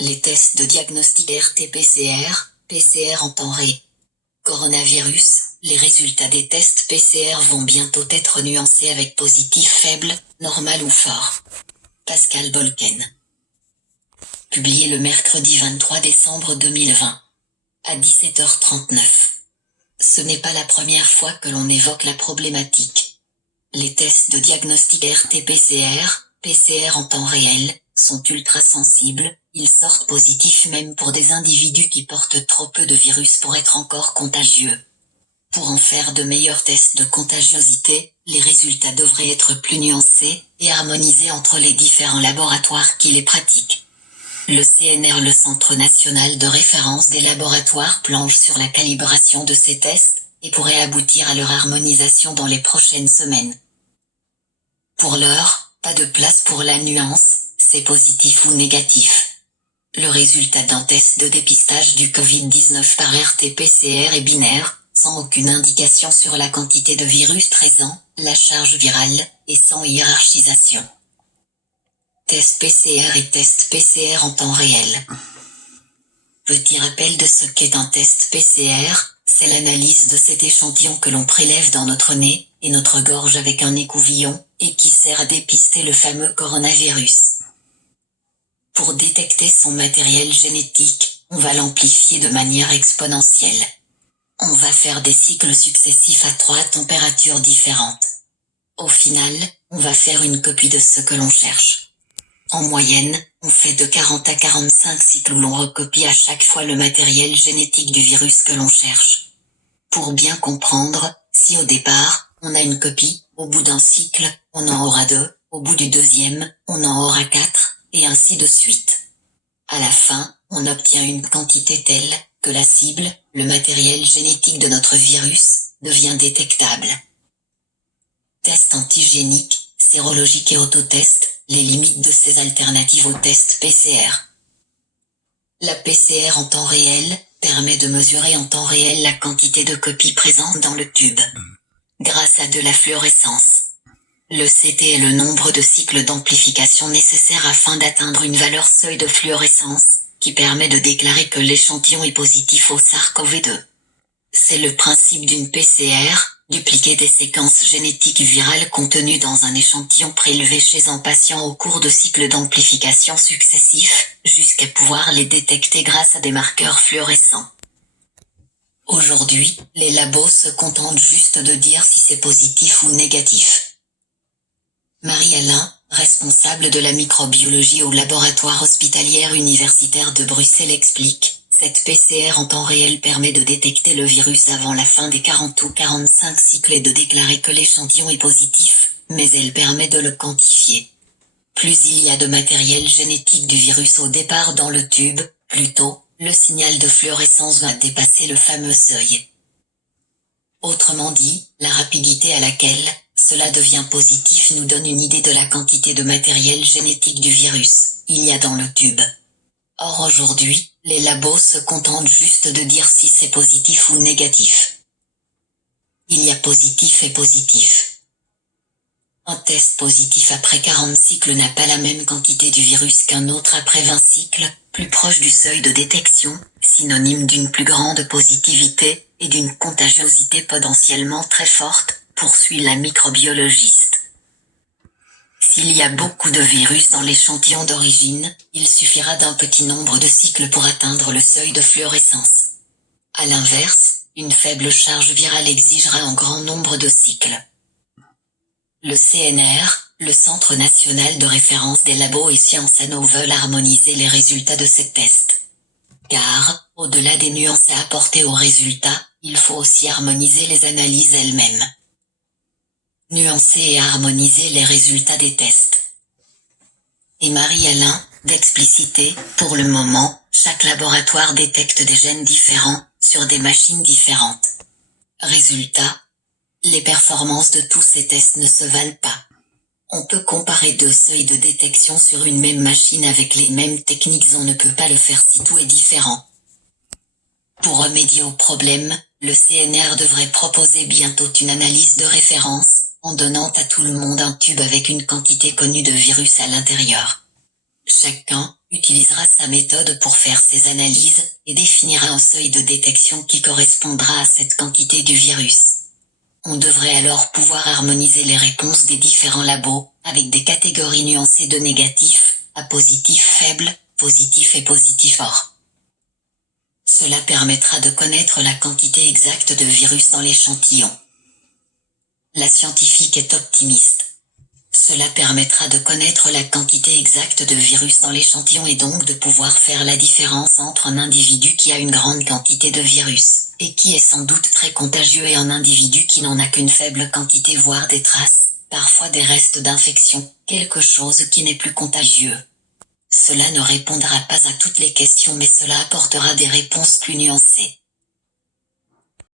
Les tests de diagnostic RT-PCR, PCR en temps réel. Coronavirus, les résultats des tests PCR vont bientôt être nuancés avec positif faible, normal ou fort. Pascal Bolken. Publié le mercredi 23 décembre 2020. À 17h39. Ce n'est pas la première fois que l'on évoque la problématique. Les tests de diagnostic RT-PCR, PCR en temps réel, sont ultra sensibles, ils sortent positifs même pour des individus qui portent trop peu de virus pour être encore contagieux. Pour en faire de meilleurs tests de contagiosité, les résultats devraient être plus nuancés et harmonisés entre les différents laboratoires qui les pratiquent. Le CNR, le Centre national de référence des laboratoires, planche sur la calibration de ces tests et pourrait aboutir à leur harmonisation dans les prochaines semaines. Pour l'heure, pas de place pour la nuance, c'est positif ou négatif. Le résultat d'un test de dépistage du Covid-19 par RT-PCR est binaire, sans aucune indication sur la quantité de virus présent, la charge virale, et sans hiérarchisation. Test PCR et test PCR en temps réel. Petit rappel de ce qu'est un test PCR, c'est l'analyse de cet échantillon que l'on prélève dans notre nez et notre gorge avec un écouvillon, et qui sert à dépister le fameux coronavirus. Pour détecter son matériel génétique, on va l'amplifier de manière exponentielle. On va faire des cycles successifs à 3 températures différentes. Au final, on va faire une copie de ce que l'on cherche. En moyenne, on fait de 40 à 45 cycles où l'on recopie à chaque fois le matériel génétique du virus que l'on cherche. Pour bien comprendre, si au départ, on a une copie, au bout d'un cycle, on en aura 2, au bout du deuxième, on en aura 4, et ainsi de suite. À la fin, on obtient une quantité telle que la cible, le matériel génétique de notre virus, devient détectable. Test antigénique, sérologique et autotest, les limites de ces alternatives au test PCR. La PCR en temps réel permet de mesurer en temps réel la quantité de copies présentes dans le tube. Grâce à de la fluorescence. Le CT est le nombre de cycles d'amplification nécessaires afin d'atteindre une valeur seuil de fluorescence, qui permet de déclarer que l'échantillon est positif au SARS-CoV-2. C'est le principe d'une PCR, dupliquer des séquences génétiques virales contenues dans un échantillon prélevé chez un patient au cours de cycles d'amplification successifs, jusqu'à pouvoir les détecter grâce à des marqueurs fluorescents. Aujourd'hui, les labos se contentent juste de dire si c'est positif ou négatif. Marie-Alain, responsable de la microbiologie au laboratoire hospitalière universitaire de Bruxelles explique, cette PCR en temps réel permet de détecter le virus avant la fin des 40 ou 45 cycles et de déclarer que l'échantillon est positif, mais elle permet de le quantifier. Plus il y a de matériel génétique du virus au départ dans le tube, plus tôt, le signal de fluorescence va dépasser le fameux seuil. Autrement dit, la rapidité à laquelle cela devient positif nous donne une idée de la quantité de matériel génétique du virus il y a dans le tube. Or aujourd'hui, les labos se contentent juste de dire si c'est positif ou négatif. Il y a positif et positif. Un test positif après 40 cycles n'a pas la même quantité du virus qu'un autre après 20 cycles, plus proche du seuil de détection, synonyme d'une plus grande positivité et d'une contagiosité potentiellement très forte, poursuit la microbiologiste. S'il y a beaucoup de virus dans l'échantillon d'origine, il suffira d'un petit nombre de cycles pour atteindre le seuil de fluorescence. À l'inverse, une faible charge virale exigera un grand nombre de cycles. Le CNR, le Centre national de référence des labos et Sciences Anno veulent harmoniser les résultats de ces tests. Car, au-delà des nuances à apporter aux résultats, il faut aussi harmoniser les analyses elles-mêmes. Nuancer et harmoniser les résultats des tests. Et Marie-Alain, d'expliciter, pour le moment, chaque laboratoire détecte des gènes différents, sur des machines différentes. Résultat, les performances de tous ces tests ne se valent pas. On peut comparer 2 seuils de détection sur une même machine avec les mêmes techniques, on ne peut pas le faire si tout est différent. Pour remédier au problème, le CNR devrait proposer bientôt une analyse de référence, en donnant à tout le monde un tube avec une quantité connue de virus à l'intérieur. Chacun, utilisera sa méthode pour faire ses analyses, et définira un seuil de détection qui correspondra à cette quantité du virus. On devrait alors pouvoir harmoniser les réponses des différents labos, avec des catégories nuancées de négatifs, à positif faible, positif et positif fort. Cela permettra de connaître la quantité exacte de virus dans l'échantillon. La scientifique est optimiste. Cela permettra de connaître la quantité exacte de virus dans l'échantillon et donc de pouvoir faire la différence entre un individu qui a une grande quantité de virus, et qui est sans doute très contagieux et un individu qui n'en a qu'une faible quantité voire des traces, parfois des restes d'infection, quelque chose qui n'est plus contagieux. Cela ne répondra pas à toutes les questions mais cela apportera des réponses plus nuancées.